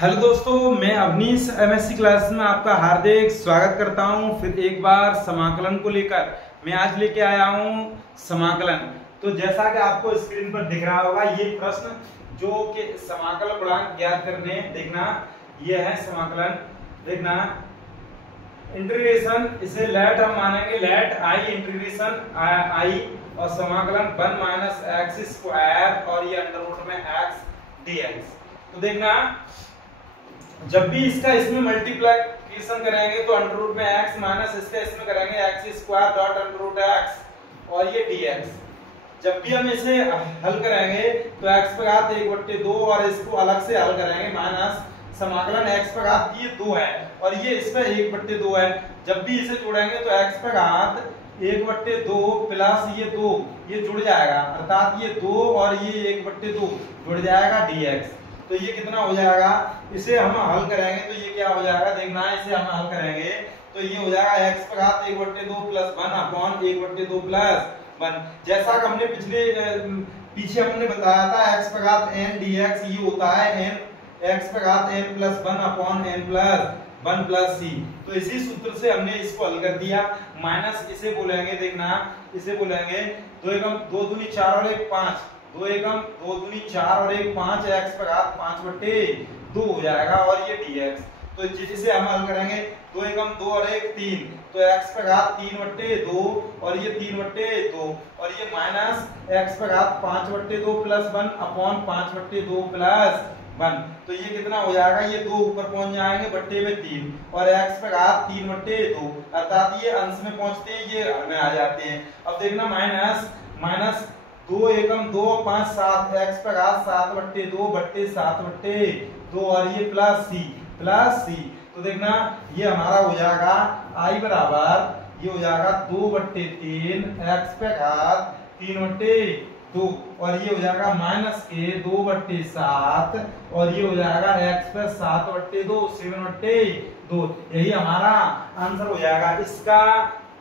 Hello दोस्तों, मैं Awanish MSc class में आपका हार्दिक स्वागत करता हूं। फिर एक बार समाकलन को लेकर मैं आज लेके आया हूं समाकलन। तो जैसा कि आपको स्क्रीन पर दिख रहा होगा, ये प्रश्न जो कि समाकल गुणांक ज्ञात करने, देखना ये है समाकलन। देखना इंटीग्रेशन, इसे लेट हम मानेंगे, लेट आई इंटीग्रेशन आई और समाकलन 1 माइनस एक्स स्क्वायर और ये अंडर रूट में एक्स dx। तो देखना जब भी इसका इसमें मल्टीप्लिकेशन करेंगे तो अंडर रूट में x माइनस इसका इसमें करेंगे x square dot under root x और ये dx। जब भी हम इसे हल करेंगे तो x पर घात 1/2 और इसको अलग से हल करेंगे माइनस समाकलन x पर घात ये 2 है और ये इस पर 1/2 है। जब भी इसे जोड़ेंगे तो x पर घात 1/2 प्लस ये 2 ये जुड़ जाएगा, अर्थात ये 2 और ये 1/2 जुड़ जाएगा dx। तो ये कितना हो जाएगा, इसे हम हल करेंगे तो ये क्या हो जाएगा, देखना इसे हम हल करेंगे तो ये हो जाएगा x पर घात 1/2 प्लस 1 अपॉन 1/2 प्लस 1। जैसा कि हमने पीछे हमने बताया था x पर घात n dx ये होता है n x पर घात n plus 1 upon n plus 1 plus c। तो इसी सूत्र से हमने इसको हल कर दिया। माइनस इसे बोलेंगे, देखना इसे बोलेंगे 2 एकम 2 दूनी 4 और 1 5, 2 एकम 2 दूनी 4 और 1 5, x पर घात 5/2 हो जाएगा और ये dx। तो जिसे हम हल करेंगे 2 एकम 2 और 1 3, तो x पर घात 3/2 और ये 3/2 और ये माइनस x पर घात 5/2 प्लस 1 अपॉन 5/2 प्लस 1। तो ये कितना हो जाएगा, ये 2 ऊपर पहुंच जाएंगे बट्टे में 3 और x पर घात 3/2 अर्थात ये अंश में पहुंचते हैं, ये हल में आ जाते हैं। अब देखना माइनस 2 एकम 2 5 7, x पर घात 7/2 बट्टे 7/2 और ये प्लस c। तो देखना ये हमारा हो जाएगा i बराबर ये हो जाएगा 2/3 x पर घात 3/2 और ये हो जाएगा माइनस के 2/7 और ये हो जाएगा x पर 7/2 7/2। यही हमारा आंसर हो जाएगा। इसका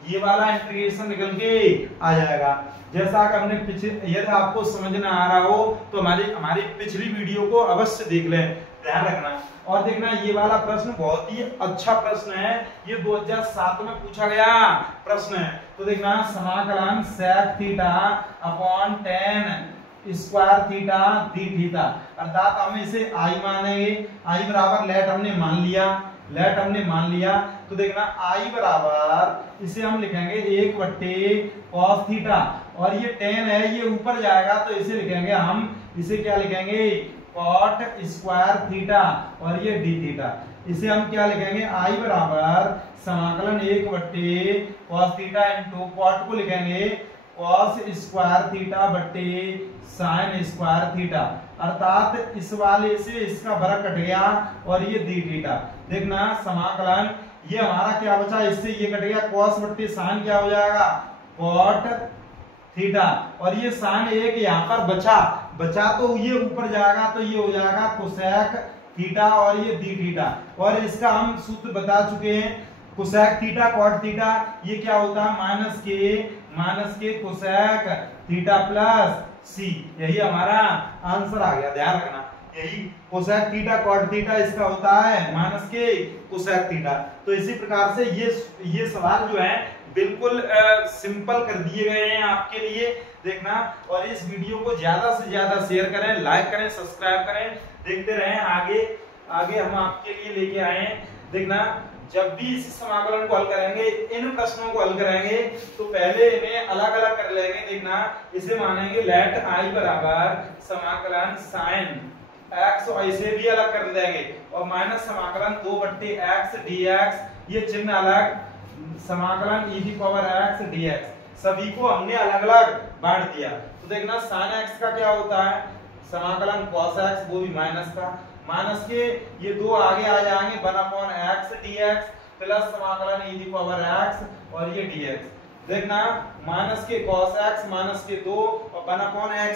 ये वाला इंटीग्रेशन निकल के आ जाएगा। जैसा कि हमने यदि आपको समझ ना आ रहा हो तो हमारी पिछली वीडियो को अवश्य देख लें, ध्यान रखना। और देखना ये वाला प्रश्न बहुत ही अच्छा प्रश्न है, ये 2007 में पूछा गया प्रश्न है। तो देखना समाकलन sec theta upon tan square theta D theta, अर्थात हम इसे i मानेंगे। i बराबर लेट हमने मान लिया। तो देखना i बराबर इसे हम लिखेंगे 1/cos थीटा और ये tan है ये ऊपर जाएगा तो इसे लिखेंगे हम, इसे क्या लिखेंगे cot स्क्वायर थीटा और ये d थीटा। इसे हम क्या लिखेंगे i बराबर समाकलन 1/cos थीटा इंटू cot को लिखेंगे cos स्क्वायर थीटा बट्टे sin स्क्वायर थीटा, अर्थात इस वाले से इसका वर्ग कट गया और ये d थीटा। देखना समाकलन ये हमारा क्या बचा, इससे ये कट गया cos बट्टे sin क्या हो जाएगा cot थीटा और ये sin एक यहाँ पर बचा तो ये ऊपर जाएगा तो ये हो जाएगा कोसेक थीटा और ये डी थीटा। और इसका हम सूत्र बता चुके हैं, कोसेक थीटा कॉट थीटा ये क्या होता है माइनस के कोसेक थीटा प्लस सी। यही हमारा आंसर आ गया, ध्यान रखना। यही कोसेक थीटा कॉट थीटा इसका होता है माइनस के कोसेक थीटा। तो इसी प्रकार से ये सवाल जो है बिल्कुल सिंपल कर दिए गए हैं आपके लिए, देखना। और इस वीडियो को ज्यादा से ज्यादा शेयर करें, लाइक करें, सब्सक्राइब करें, देखते रहें। आगे हम आपके लिए लेके आए हैं। देखना जब भी इस समाकलन को हल करेंगे, इन प्रश्नों को हल करेंगे तो पहले इन्हें अलग अलग कर लेंगे। देखना इसे मानेंगे लेट i बराबर समाकलन sin x और इसे भी अलग कर देंगे और माइनस समाकलन 2/x dx, ये चिन्ह अलग, समाकलन e की पावर x dx, सभी को हमने अलग अलग बांट दिया। तो देखना sin x का क्या होता है समाकलन cos x, वो भी माइनस का, माइनस के ये 2 आगे आ जाएंगे 1/x dx प्लस समाकलन e की पावर x और ये dx। देखना माइनस के cos x माइनस के 2 और 1/x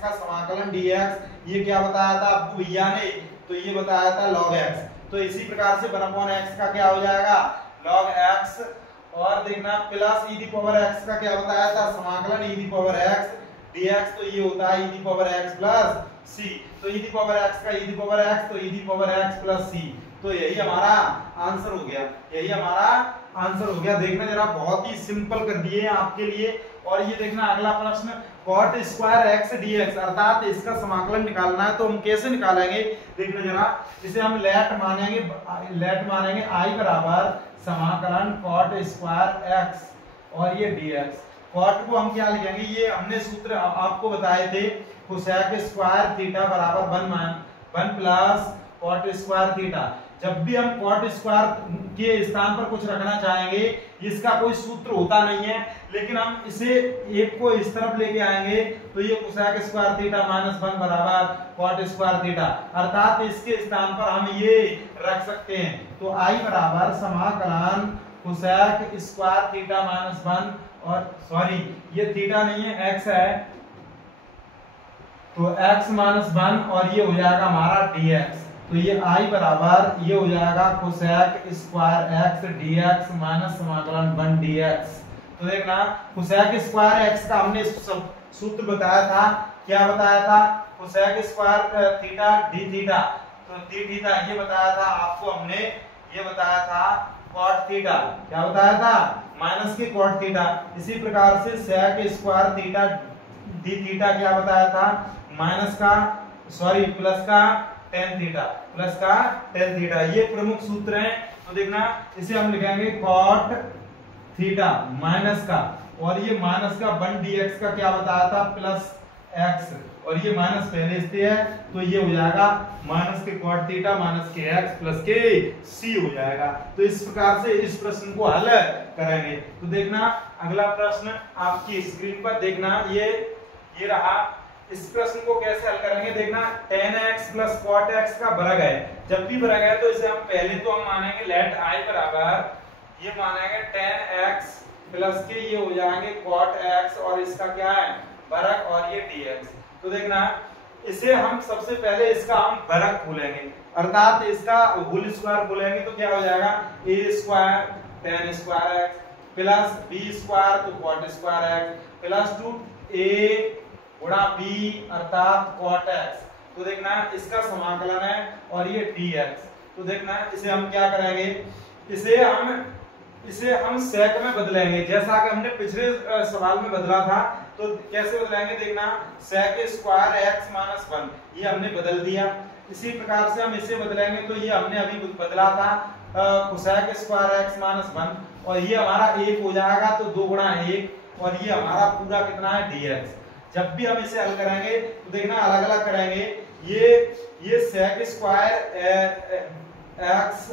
का समाकलन dx, ये क्या बताया था आपको भैया ने, तो ये बताया था log x। तो इसी प्रकार से 1/x का क्या हो जाएगा log x और देखना प्लस e की पावर x का क्या बताया था समाकलन e की पावर x dx, तो ये होता है e की पावर x प्लस c, तो e की पावर x का e की पावर x, तो e की पावर x प्लस c, तो यही हमारा आंसर हो गया, यही हमारा आंसर हो गया। देखना जरा, बहुत ही सिंपल कर दिए आपके लिए। और ये देखना अगला प्रश्न, cot स्क्वायर x dx, अर्थात इसका समाकलन निकालना है, तो हम कैसे निकालेंगे देखना जरा। इसे हम लेट मानेंगे i बराबर समाकलन cot स्क्वायर x और ये dx। cot को हम क्या लिखेंगे, ये हमने सूत्र आपको बताए थे, कोसेक स्क्वायर थीटा बराबर 1 प्लस cot स्क्वायर थीटा। जब भी हम cot स्क्वायर के स्थान पर कुछ रखना चाहेंगे, इसका कोई सूत्र होता नहीं है, लेकिन हम इसे एक को इस तरफ लेके आएंगे, तो ये कोसेक स्क्वायर थीटा माइनस 1 बराबर cot स्क्वायर थीटा, अर्थात इसके स्थान पर हम ये रख सकते हैं। तो i बराबर समाकलन कोसेक स्क्वायर थीटा माइनस 1, और सॉरी ये थीटा नहीं है, x है, तो x माइनस 1 और ये हो जाएगा हमारा dx। तो ये i बराबर ये हो जाएगा cosec square x dx minus समाकलन 1 dx। तो देखना, कोसेक स्क्वायर x का हमने सूत्र बताया था, क्या बताया था, cosec square theta d theta, तो d थीटा ये बताया था आपको हमने, ये बताया था cot थीटा, क्या बताया था, माइनस के cot थीटा। इसी प्रकार से sec square theta d theta क्या बताया था, माइनस का सॉरी प्लस का tan थीटा, प्लस का tan थीटा, ये प्रमुख सूत्र हैं। तो देखना, इसे हम लिखेंगे cot थीटा माइनस का, और ये माइनस का 1 dx का क्या बताया था, प्लस x, और ये माइनस पहले से है, तो ये हो जाएगा माइनस के cot थीटा माइनस के x प्लस के c हो जाएगा। तो इस प्रकार से इस प्रश्न को हल करेंगे। तो देखना अगला प्रश्न आपकी स्क्रीन पर, देखना ये रहा। इस प्रश्न को कैसे हल करेंगे देखना, tan x plus cot x का वर्ग है, जब भी वर्ग है तो इसे हम पहले तो हम मानेंगे लेट i बराबर, ये मानेंगे tan x प्लस के ये हो जाएंगे cot x, और इसका क्या है वर्ग, और ये dx। तो देखना, इसे हम सबसे पहले इसका हम वर्ग खोलेंगे, अर्थात इसका होल स्क्वायर खोलेंगे, तो क्या हो जाएगा a square tan square x plus b square तो cot square x plus 2a गुणा b अर्थात cot x। तो देखना इसका समाकलन है, और ये dx। तो देखना इसे हम क्या करेंगे, इसे हम सेक में बदलेंगे, जैसा कि हमने पिछले सवाल में बदला था। तो कैसे बदलेंगे देखना, सेक स्क्वायर x माइनस 1 ये हमने बदल दिया। इसी प्रकार से हम इसे बदलेंगे, तो ये हमने अभी बदला था कोसेक स्क्वायर x माइनस 1, और ये हमारा 1 हो जाएगा, तो 2 गुणा 1, और ये हमारा पूरा कितना है dx। जब भी हम इसे हल करेंगे तो देखना अलग अलग करेंगे, ये सेक स्क्वायर x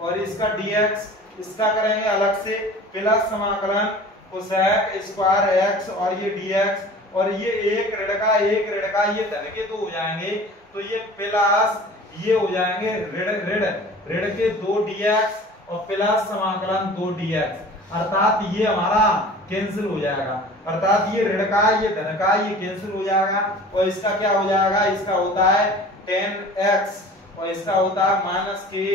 और इसका dx, इसका करेंगे अलग से, प्लस समाकलन कोसेक स्क्वायर x और ये dx, और ये एक ऋण का ये धन के 2 हो जाएंगे, तो ये प्लस ये हो जाएंगे ऋण के 2 dx और प्लस समाकलन 2 dx, अर्थात ये हमारा कैंसिल हो जाएगा, अर्थात ये ऋण का ये धन का ये कैंसिल हो जाएगा, और इसका क्या हो जाएगा, इसका होता है tan x और इसका होता है माइनस के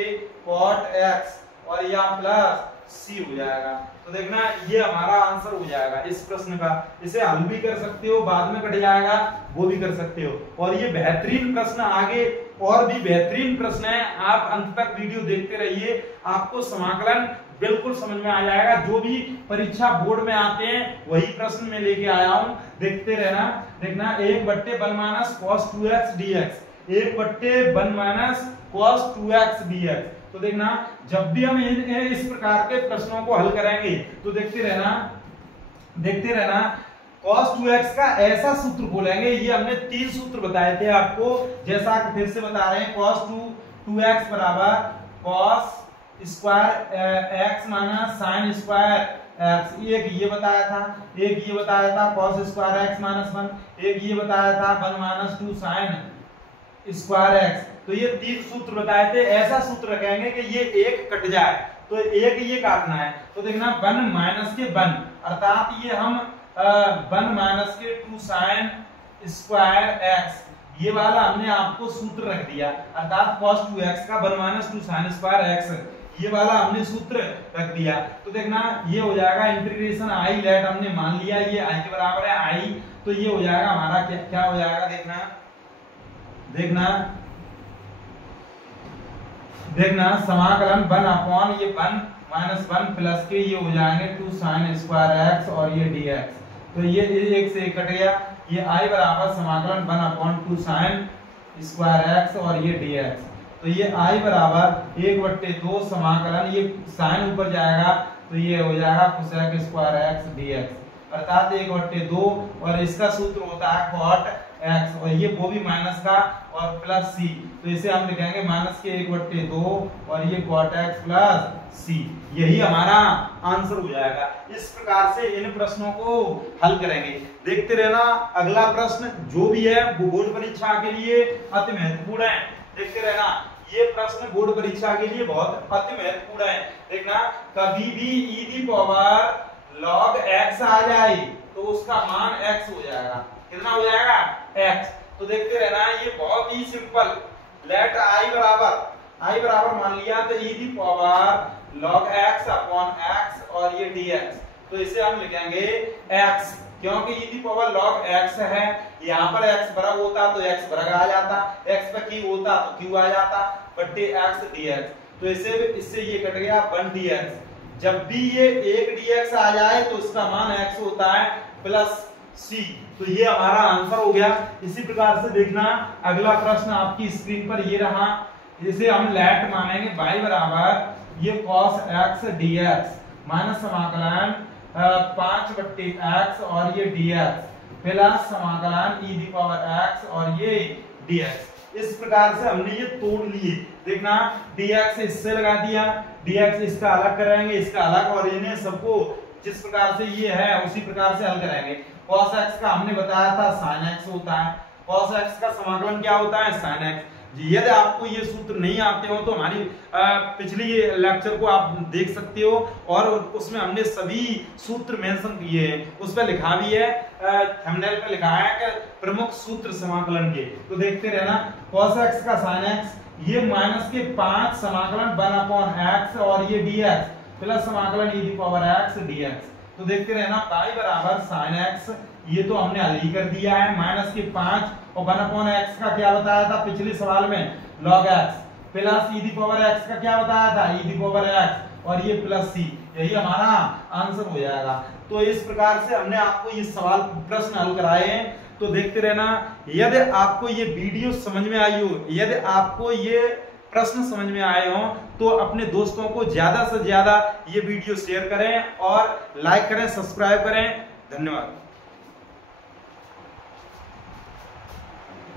cot x, और यहाँ प्लस c हो जाएगा। तो देखना ये हमारा आंसर हो जाएगा इस प्रश्न का। इसे हल भी कर सकते हो, बाद में कट जाएगा वो भी कर सकते हो, और ये बेहतरीन प्रश्न, आगे और भी बेहतरीन प्रश्न है, आप अंत तक वीडियो देखते रहिए, आपको समाकलन बिल्कुल समझ में आ जाएगा। जो भी परीक्षा बोर्ड में आते हैं वही प्रश्न में लेके आया हूं, देखते रहना। देखना 1/1 minus cos 2x dx, 1/1 minus cos 2x dx। तो देखना जब भी हम इस प्रकार के प्रश्नों को हल करेंगे तो देखते रहना cos 2x का ऐसा सूत्र बोलेंगे। ये हमने 3 सूत्र बताए थे आपको, जैसा कि फिर से बता रहे हैं, cos 2x बराबर cos square x minus sin square x, एक ये बताया था cos स्क्वायर x माइनस 1, एक ये बताया था 1 माइनस 2 sin स्क्वायर x। तो ये 3 सूत्र बताए थे। ऐसा सूत्र रखेंगे कि ये एक कट जाए, तो एक ये काटना है। तो देखना 1 माइनस के 1, अर्थात ये हम 1 माइनस के 2 sin स्क्वायर x, ये वाला हमने आपको सूत्र रख दिया, अर्थात cos 2x का 1 माइनस 2 sin स्क्वायर x, ये वाला हमने सूत्र रख दिया। तो देखना ये हो जाएगा इंटीग्रेशन i लेट हमने मान लिया, ये i के बराबर है, i तो ये हो जाएगा हमारा क्या हो जाएगा, देखना समाकलन 1 अपॉन ये 1 माइनस 1 प्लस के ये हो जाएंगे 2 sin स्क्वायर x और ये dx। तो ये एक से एक कट गया, ये i बराबर समाकलन 1 अपॉन 2 sin स्क्वायर x और ये dx। तो ये i बराबर 1/2 समाकलन, ये sin ऊपर जाएगा तो ये हो जाएगा cosec स्क्वायर x dx, अर्थात 1/2 और इसका सूत्र होता है cot x और ये वो भी माइनस का और प्लस c, तो इसे हम लिखेंगे माइनस के 1/2 और ये cot x प्लस c। यही हमारा आंसर हो जाएगा। इस प्रकार से इन प्रश्नों को हल करेंगे। देखते रहना, अगला प्रश्न जो भी है वो बोर्ड परीक्षा के लिए अति महत्वपूर्ण है। देखते रहना, ये प्रश्न बोर्ड परीक्षा के लिए बहुत अति महत्वपूर्ण है। देखना, कभी भी e की पावर log x आ जाए तो उसका मान x हो जाएगा। कितना हो जाएगा? x। तो देखते रहना, ये बहुत ही सिंपल। लेट i बराबर मान लिया तो e की power log x upon x और ये dx, तो इसे हम लिखेंगे x, क्योंकि e की पावर log x है। यहाँ पर x वर्ग होता तो x वर्ग आ जाता, x पर q होता तो q आ जाता, बट्टे x dx। तो इससे ये कट गया 1 dx। जब भी ये 1 dx आ जाए तो उसका मान x होता है प्लस c। तो ये हमारा आंसर हो गया। इसी प्रकार से देखना, अगला प्रश्न आपकी स्क्रीन पर ये रहा। इसे हम लेट मानेंगे y बराबर ये cos x dx माइनस समाकलन 5/x और ये dx प्लस समाकलन e की पावर x और ये dx। इस प्रकार से हमने ये तोड़ लिए। देखना, dx इससे लगा दिया, dx इसका अलग करेंगे, इसका अलग, और इन्हें सबको जिस प्रकार से ये है उसी प्रकार से हल करेंगे। cos x का हमने बताया था sin x होता है, cos x का समाकलन क्या होता है? sin x। यदि आपको ये सूत्र नहीं आते हो तो हमारी पिछली लेक्चर को आप देख सकते हो, और उसमें हमने सभी सूत्र मेंशन किए हैं। उस पर लिखा भी है, थंबनेल पे लिखा है कि प्रमुख सूत्र समाकलन के। तो देखते रहना, cos x का sin x ये माइनस के 5 समाकलन 1 अपॉन x और ये dx प्लस समाकलन e की पावर x dx। तो देखते रहना, y बराबर sin x, ये तो हमने हल ही कर दिया है, माइनस के 5 और 1 अपॉन x का क्या बताया था पिछले सवाल में? log x प्लस e की पावर x का क्या बताया था? e की पावर x और ये प्लस c। यही हमारा आंसर हो जाएगा। तो इस प्रकार से हमने आपको ये सवाल प्रश्न हल कराए हैं। तो देखते रहना, यदि आपको ये वीडियो समझ में आई हो, यदि आपको ये प्रश्न समझ में आए हो, तो अपने दोस्तों को ज्यादा से ज्यादा ये वीडियो शेयर करें और लाइक करें, सब्सक्राइब करें। धन्यवाद।